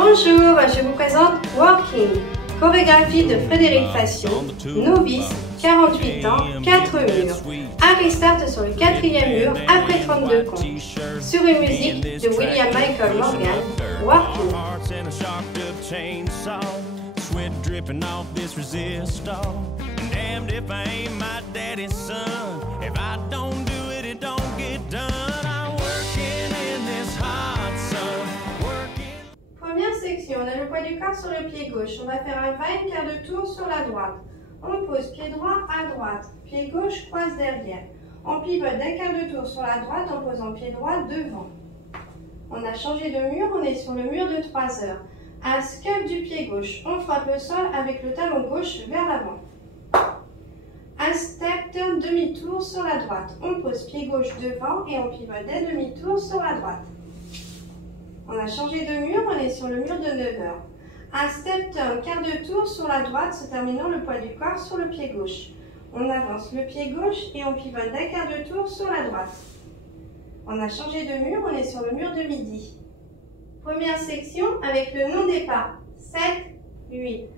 Bonjour, je vous présente Working, chorégraphie de Frédéric Fassion, novice, 48 ans, 4 murs. Un restart sur le 4e mur après 32 comptes. Sur une musique de William Michael Morgan, Working. Première section, on a le poids du corps sur le pied gauche. On va faire un va-et-quart de tour sur la droite. On pose pied droit à droite, pied gauche croise derrière. On pivote d'un quart de tour sur la droite en posant pied droit devant. On a changé de mur, on est sur le mur de 3 heures. Un scuff du pied gauche. On frappe le sol avec le talon gauche vers l'avant. Un step turn demi-tour sur la droite. On pose pied gauche devant et on pivote d'un demi-tour sur la droite. On a changé de mur, on est sur le mur de 9 heures. Un step turn quart de tour sur la droite, se terminant le poids du corps sur le pied gauche. On avance le pied gauche et on pivote d'un quart de tour sur la droite. On a changé de mur, on est sur le mur de midi. Première section avec le non-départ. 7, 8.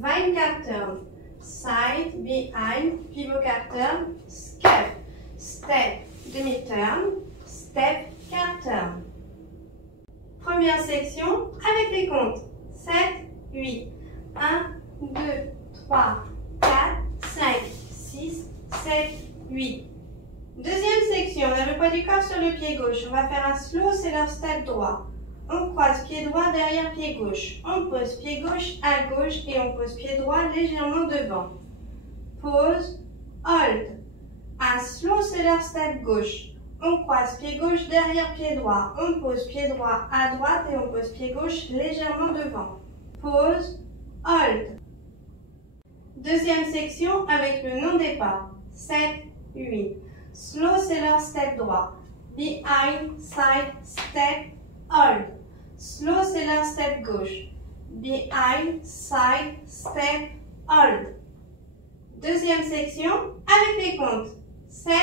24 turn. Side, behind, pivot quart turn, scuff. Step, demi-turn, step, quart turn. Première section avec les comptes. 7, 8. 1, 2, 3, 4, 5, 6, 7, 8. Deuxième section, on a le poids du corps sur le pied gauche. On va faire un slow sailor step droit. On croise pied droit derrière pied gauche. On pose pied gauche à gauche et on pose pied droit légèrement devant. Pause, hold. Un slow sailor step gauche. On croise pied gauche derrière pied droit. On pose pied droit à droite et on pose pied gauche légèrement devant. Pause, hold. Deuxième section avec le non-départ. 7, 8. Slow sailor step droit. Behind, side, step, hold. Slow sailor step gauche. Behind, side, step, hold. Deuxième section avec les comptes. 7,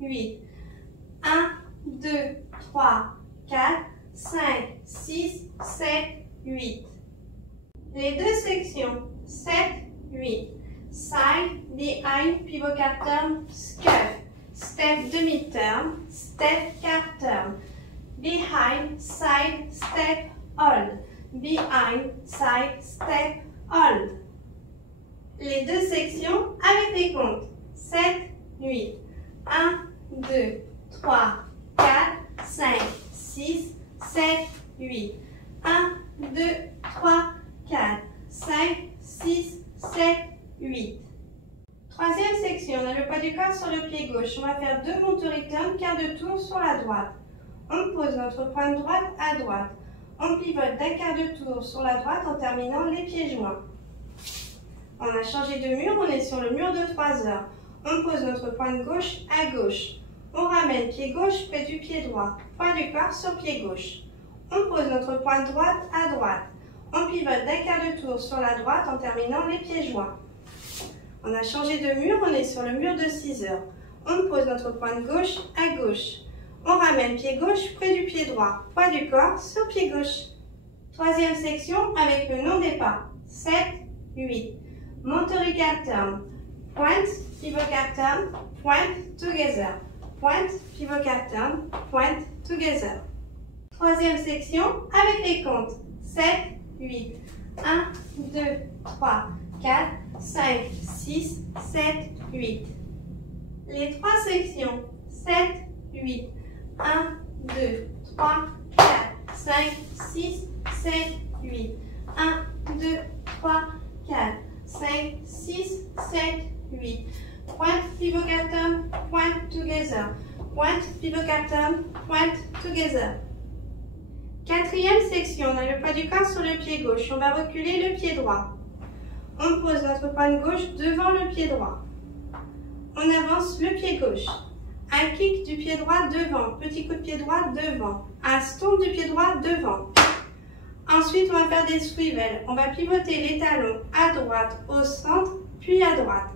8. 1, 2, 3, 4, 5, 6, 7, 8. Les deux sections. 7, 8. Side, behind, pivot quart turn, scuff. Step demi-turn, step quart turn. Behind, side, step, hold. Behind, side, step, hold. Les deux sections avec les comptes. 7, 8. 1, 2, 3, 4, 5, 6, 7, 8. 1, 2, 3, 4, 5, 6, 7, 8. Troisième section, on a le poids du corps sur le pied gauche. On va faire deux montées return, quart de tour sur la droite. On pose notre pointe droite à droite. On pivote d'un quart de tour sur la droite en terminant les pieds joints. On a changé de mur, on est sur le mur de 3 heures. On pose notre pointe gauche à gauche. On ramène pied gauche près du pied droit. Poids du corps sur pied gauche. On pose notre pointe droite à droite. On pivote d'un quart de tour sur la droite en terminant les pieds joints. On a changé de mur, on est sur le mur de 6 heures. On pose notre pointe gauche à gauche. On ramène pied gauche près du pied droit. Poids du corps sur pied gauche. Troisième section avec le non-départ. 7, 8. Monterie quart turn. Point, pivot quart turn, point, together. Point, pivot quart turn, point, together. Troisième section avec les comptes. 7, 8. 1, 2, 3, 4, 5, 6, 7, 8. Les trois sections. 7, 8. 1, 2, 3, 4, 5, 6, 7, 8. 1, 2, 3, 4, 5, 6, 7, 8. Point, pivot quart turn, point, together. Point, pivot quart turn, point, together. Quatrième section, on a le poids du corps sur le pied gauche. On va reculer le pied droit. On pose notre pointe gauche devant le pied droit. On avance le pied gauche. Un kick du pied droit devant. Petit coup de pied droit devant. Un stomp du pied droit devant. Ensuite, on va faire des swivels. On va pivoter les talons à droite, au centre, puis à droite.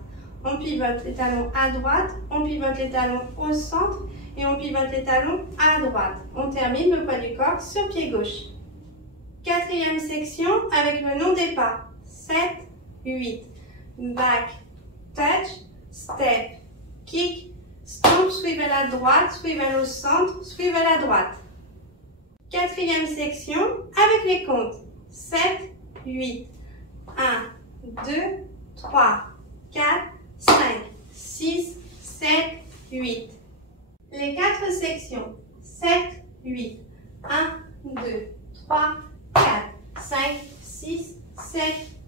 On pivote les talons à droite, on pivote les talons au centre et on pivote les talons à droite. On termine le poids du corps sur pied gauche. Quatrième section avec le nom des pas. 7, 8. Back, touch, step, kick, stomp, suivez la droite, suivez au centre, suivez la droite. Quatrième section avec les comptes. 7, 8. 1, 2, 3, 4, 5, 6, 7, 8. Les 4 sections. 7, 8. 1, 2, 3, 4, 5, 6, 7,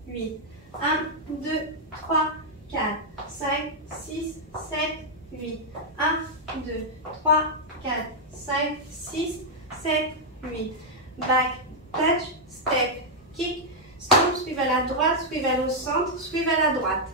8. 1, 2, 3, 4, 5, 6, 7, 8. 1, 2, 3, 4, 5, 6, 7, 8. Back, touch, step, kick, stomp, suivez la droite, suivez au centre, suivez la droite.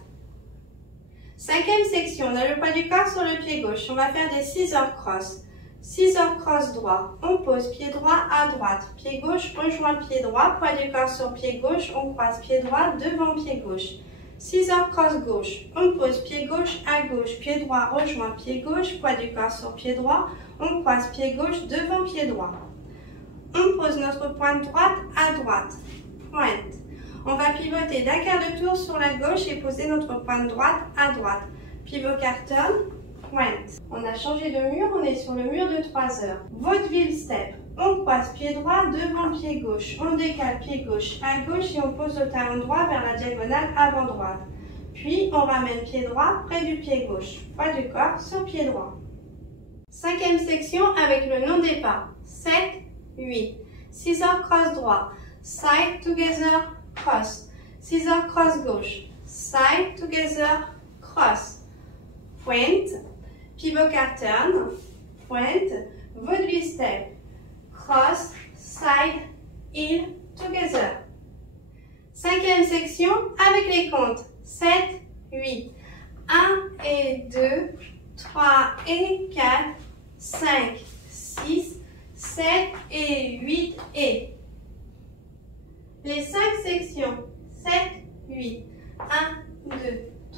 Cinquième section, on a le poids du corps sur le pied gauche. On va faire des scissor cross. Scissor cross droit. On pose pied droit à droite. Pied gauche rejoint pied droit. Poids du corps sur pied gauche. On croise pied droit devant pied gauche. Scissor cross gauche. On pose pied gauche à gauche. Pied droit rejoint pied gauche. Poids du corps sur pied droit. On croise pied gauche devant pied droit. On pose notre pointe droite à droite. Pointe. On va pivoter d'un quart de tour sur la gauche et poser notre pointe droite à droite. Pivot turn, pointe. On a changé de mur, on est sur le mur de 3 heures. Vaudeville step. On croise pied droit devant pied gauche. On décale pied gauche à gauche et on pose le talon droit vers la diagonale avant droite. Puis on ramène pied droit près du pied gauche. Poids du corps sur pied droit. Cinquième section avec le nom des pas. 7, 8. Scissor cross droit. Side together, cross. Scissor cross gauche. Side together, cross. Pointe. Pivot turn. Pointe. Vaudeville step. Cross, side, heel, together. Cinquième section avec les comptes. 7, 8. 1 et 2, 3 et 4, 5, 6, 7 et 8 et. Les 5 sections. 7, 8. 1, 2,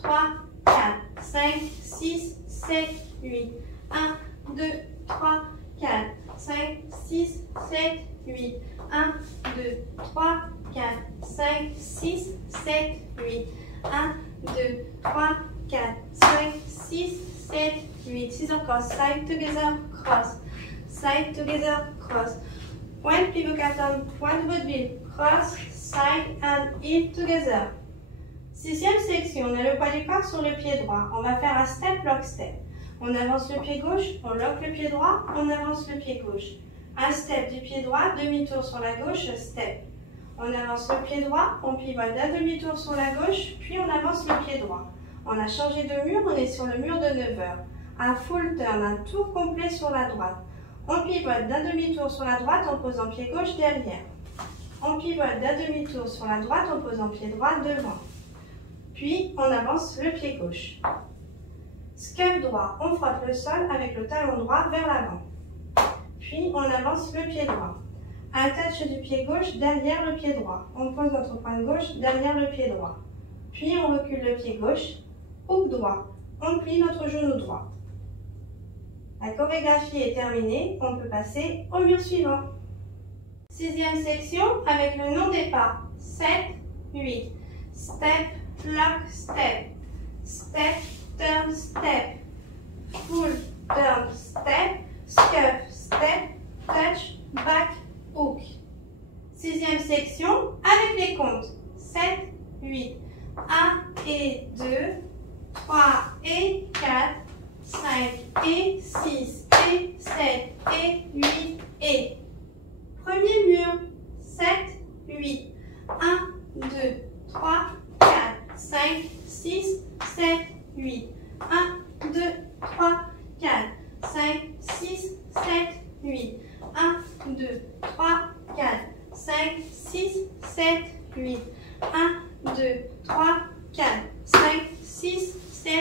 3, 4, 5, 6, 7, 8. 1, 2, 3, 4, 5, 6, 7, 8. 1, 2, 3, 4, 5, 6, 7, 8. 1, 2, 3, 4, 5, 6, 7, 8. Scissor cross, side together, cross. Side together, cross. Point pivot turn, point vaudeville, cross, side and heel together. Sixième section, on a le poids du corps sur le pied droit. On va faire un step, lock, step. On avance le pied gauche, on lock le pied droit, on avance le pied gauche. Un step du pied droit, demi-tour sur la gauche, step. On avance le pied droit, on pivote d'un demi-tour sur la gauche, puis on avance le pied droit. On a changé de mur, on est sur le mur de 9 heures. Un full turn, un tour complet sur la droite. On pivote d'un demi-tour sur la droite en posant pied gauche derrière. On pivote d'un demi-tour sur la droite en posant pied droit devant. Puis on avance le pied gauche. Scuff droit, on frotte le sol avec le talon droit vers l'avant. Puis on avance le pied droit. Un touch du pied gauche derrière le pied droit. On pose notre pointe gauche derrière le pied droit. Puis on recule le pied gauche, hook droit. On plie notre genou droit. La chorégraphie est terminée, on peut passer au mur suivant. Sixième section avec le nom des pas. 7, 8. Step, lock, step. Step, turn, step. Full, turn, step. Scuff, step. Touch, back, hook. Sixième section avec les comptes. 7, 8. 1 et 2, 3 et 4, 5 et 6 et 7 et 8 et. Premier mur. 7, 8. 1, 2, 3, 4, 5, 6, 7, 8. 1, 2, 3, 4, 5, 6, 7, 8. 1, 2, 3, 4, 5, 6, 7, 8. 1, 2, 3, 4, 5, 6, 7,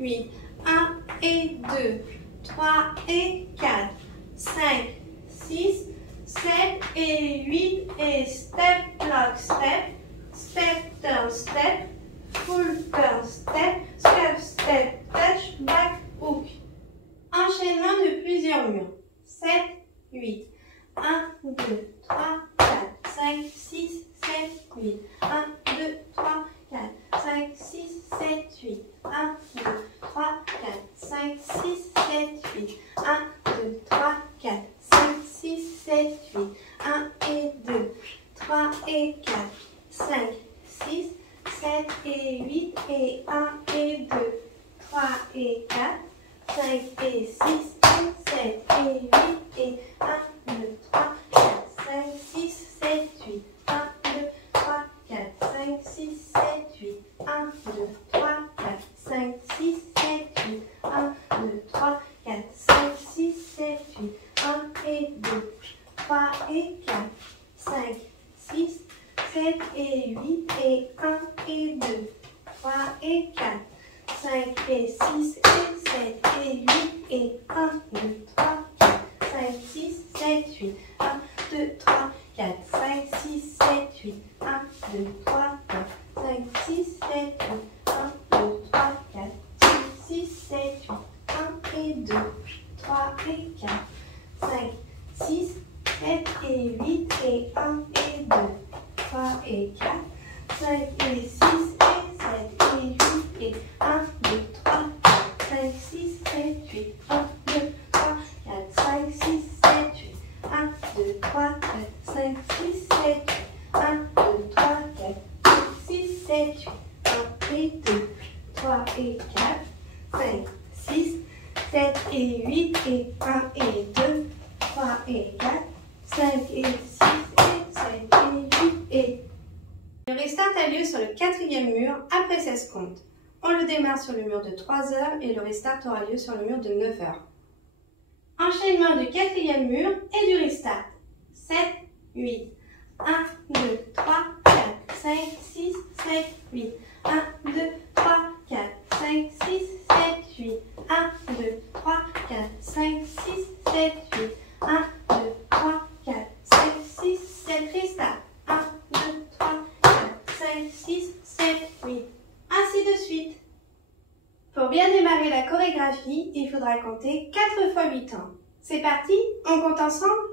8. 1 et 2, 3 et 4, 5, 6, 7 et 8 et step, lock, step, step, turn, step, full turn, step, scuff, step, touch, back, hook. Enchaînement de plusieurs murs. 7, 8. 1, 2, 3, 4, 5, 5 et 6 et 7 et 8 et 1, 2, 3, 4, 5, 6, 7, 8. 1, 2, 3, 4, 5, 6, 7, 8. 1, 2, 3, 4, 5, 6, 7, 8. 1, 2, 3, 4, 5, 6, 7, 8. 1 et 2, 3 et 4, 5, 6, 7 et 8 et 1 et 2, 3 et 4, 5 et 6 et 7 et 8 et 1, 2, 3, 4, 5, 6, 7, 8. 1, 2, 3, 4, 5, 6, 7, 8. 1, 2, 3, 4, 5, 6, 7, 8. 1, 2, 3, 4, 5, 6, 7, 8. 1 et 2, 3 et 4, 5, 6, 7 et 8 et 1 et 2, 3 et 4, 5 et 6 et 7 et 8 et 1, 2, 3, 4, 5, 6, 7, 8. 1, 2, 3, 4, 5, 6, 7, 8. 1, 2, 3, 4, 5, 6, 7, 8. 1, 2, 3, 4, 5, 6, 7, 8. 1 et 2, 3 et 4, 5, 6, 7 et 8 et 1 et 2, 3 et 4, 5 et 6 et 7 et 8 et... Le restart a lieu sur le 4e mur après 16 comptes. On le démarre sur le mur de 3 heures et le restart aura lieu sur le mur de 9 heures. Enchaînement du 4e mur et du restart. 7, 8. 1, 2, 3, 4, 5, 6, 7, 8. 1, 2, 3, 4, 5, 6, 7, 8. 1, 2, 3, 4, 5, 6, 7, 8. 1, 2, 3, 4, 5, 6, 7, restart. 1, 2, 3, 4, 5, 6, 7, 8. Ainsi de suite. Pour bien démarrer la chorégraphie, il faudra compter 4 fois 8 ans. C'est parti, on compte ensemble?